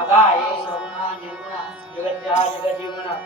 अगाये श्रवणा निर्गुणा जगत्या जगजीवना